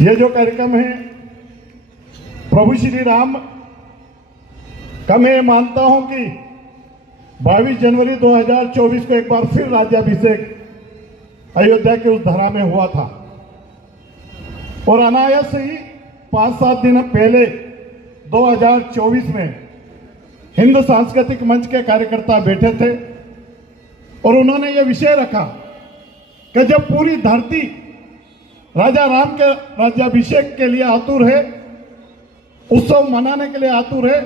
ये जो कार्यक्रम है प्रभु श्री राम का मैं मानता हूं कि 22 जनवरी 2024 को एक बार फिर राज्याभिषेक अयोध्या के उस धरा में हुआ था और अनायास ही 5-7 दिन पहले 2024 में हिंद सांस्कृतिक मंच के कार्यकर्ता बैठे थे और उन्होंने ये विषय रखा कि जब पूरी धरती राजा राम के राज्याभिषेक के लिए आतुर है, उत्सव मनाने के लिए आतुर है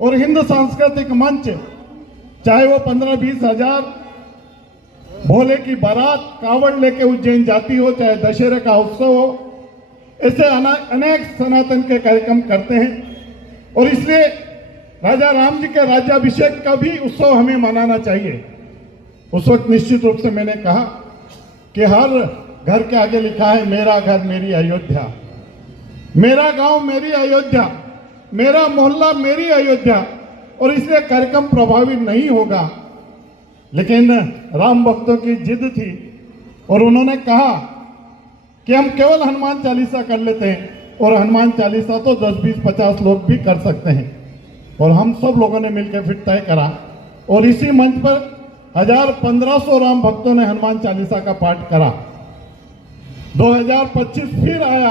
और हिंद सांस्कृतिक मंच चाहे वो 15-20 हजार भोले की बारात कावड़ लेके उज्जैन जाती हो, चाहे दशहरे का उत्सव हो, ऐसे अनेक सनातन के कार्यक्रम करते हैं और इसलिए राजा राम जी के राज्याभिषेक का भी उत्सव हमें मनाना चाहिए। उस वक्त निश्चित रूप से मैंने कहा कि हर घर के आगे लिखा है मेरा घर मेरी अयोध्या, मेरा गांव मेरी अयोध्या, मेरा मोहल्ला मेरी अयोध्या, और इसलिए कार्यक्रम प्रभावित नहीं होगा। लेकिन राम भक्तों की जिद थी और उन्होंने कहा कि हम केवल हनुमान चालीसा कर लेते हैं और हनुमान चालीसा तो 10-20-50 लोग भी कर सकते हैं। और हम सब लोगों ने मिलकर फिर तय करा और इसी मंच पर 1500 राम भक्तों ने हनुमान चालीसा का पाठ करा। 2025 फिर आया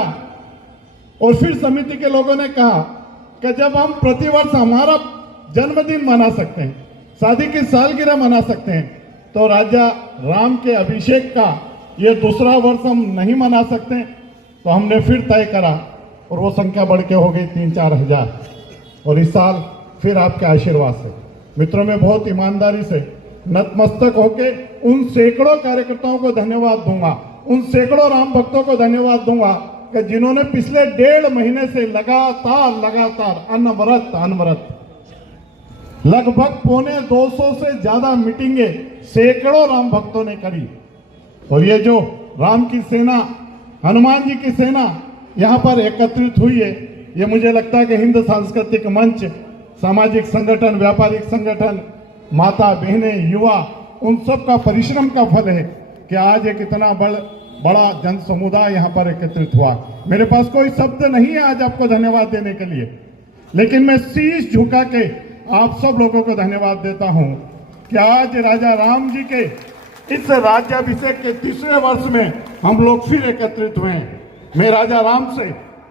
और फिर समिति के लोगों ने कहा कि जब हम प्रतिवर्ष हमारा जन्मदिन मना सकते हैं, शादी की सालगिरह मना सकते हैं, तो राजा राम के अभिषेक का ये दूसरा वर्ष हम नहीं मना सकते। तो हमने फिर तय करा और वो संख्या बढ़ के हो गई 3-4 हजार। और इस साल फिर आपके आशीर्वाद से मित्रों में बहुत ईमानदारी से नतमस्तक होके उन सैकड़ों कार्यकर्ताओं को धन्यवाद दूंगा, उन सैकड़ों राम भक्तों को धन्यवाद दूंगा कि जिन्होंने पिछले 1.5 महीने से लगातार अनवरत लगभग 250 से ज्यादा मीटिंगें सैकड़ों राम भक्तों ने करी। और ये जो राम की सेना, हनुमान जी की सेना यहाँ पर एकत्रित हुई है, ये मुझे लगता है कि हिंद सांस्कृतिक मंच, सामाजिक संगठन, व्यापारिक संगठन, माता बहनें, युवा, उन सब का परिश्रम का फल है कि आज एक इतना बड़ा जन समुदाय यहाँ पर एकत्रित हुआ। मेरे पास कोई शब्द नहीं है आज आपको धन्यवाद देने के लिए, लेकिन मैं शीश झुका के आप सब लोगों को धन्यवाद देता हूँ कि आज राजा राम जी के इस राज्याभिषेक के 3रे वर्ष में हम लोग फिर एकत्रित हुए हैं। मैं राजा राम से,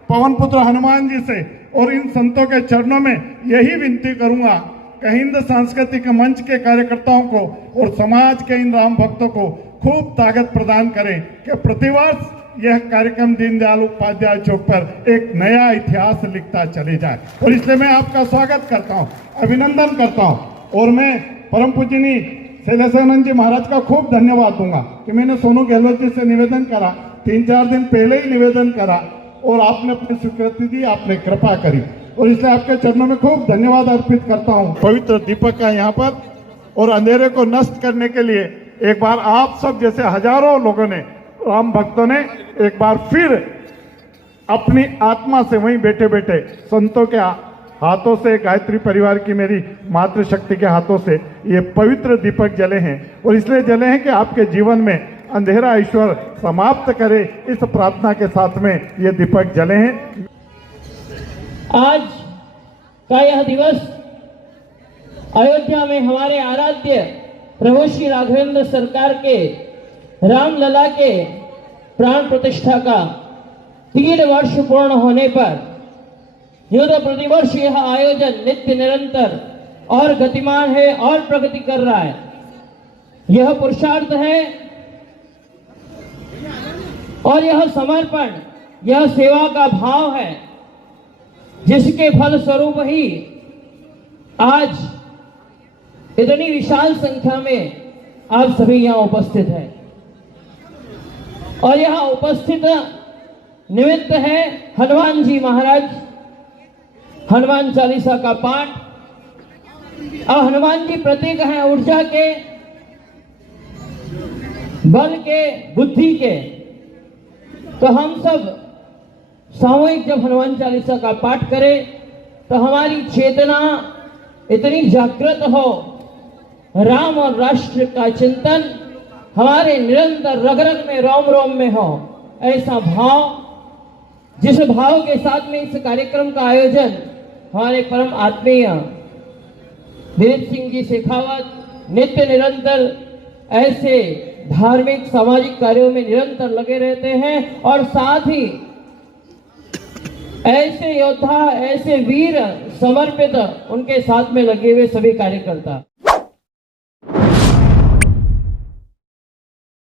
पवन पुत्र हनुमान जी से और इन संतों के चरणों में यही विनती करूंगा कि हिंद सांस्कृतिक मंच के कार्यकर्ताओं को और समाज के इन राम भक्तों को खूब ताकत प्रदान करें कि प्रतिवर्ष यह कार्यक्रम दीनदयाल उपाध्याय चौक पर एक नया इतिहास लिखता चले जाए। और इसलिए मैं आपका स्वागत करता हूं, अभिनंदन करता हूं और मैं परम पूजनीय शैलेशानंद जी महाराज का खूब धन्यवाद दूंगा कि मैंने सोनू गहलोत जी से निवेदन करा, 3-4 दिन पहले ही निवेदन करा और आपने अपनी स्वीकृति दी, आपने कृपा करी और इसलिए आपके चरणों में खूब धन्यवाद अर्पित करता हूं। पवित्र दीपक का यहाँ पर और अंधेरे को नष्ट करने के लिए एक बार आप सब जैसे हजारों लोगों ने, राम भक्तों ने एक बार फिर अपनी आत्मा से वहीं बैठे बैठे संतों के हाथों से, गायत्री परिवार की मेरी मातृशक्ति के हाथों से ये पवित्र दीपक जले हैं और इसलिए जले हैं कि आपके जीवन में अंधेरा ईश्वर समाप्त करे, इस प्रार्थना के साथ में ये दीपक जले हैं। आज का यह दिवस अयोध्या में हमारे आराध्य प्रभु श्री राघवेंद्र सरकार के रामलला के प्राण प्रतिष्ठा का 3 वर्ष पूर्ण होने पर यूं तो प्रतिवर्ष यह आयोजन नित्य निरंतर और गतिमान है और प्रगति कर रहा है। यह पुरुषार्थ है और यह समर्पण, यह सेवा का भाव है जिसके फल स्वरूप ही आज इतनी विशाल संख्या में आप सभी यहाँ उपस्थित हैं। और यहाँ उपस्थित निमित्त है हनुमान जी महाराज, हनुमान चालीसा का पाठ। और हनुमान जी प्रतीक हैं ऊर्जा के, बल के, बुद्धि के। तो हम सब सामूहिक जब हनुमान चालीसा का पाठ करें तो हमारी चेतना इतनी जागृत हो, राम और राष्ट्र का चिंतन हमारे निरंतर रग रग में, रोम रोम में हो, ऐसा भाव जिस भाव के साथ में इस कार्यक्रम का आयोजन हमारे परम आत्मीय दिलीप सिंह जी शेखावत नित्य निरंतर ऐसे धार्मिक सामाजिक कार्यों में निरंतर लगे रहते हैं, और साथ ही ऐसे योद्धा, ऐसे वीर समर्पित उनके साथ में लगे हुए सभी कार्यकर्ता।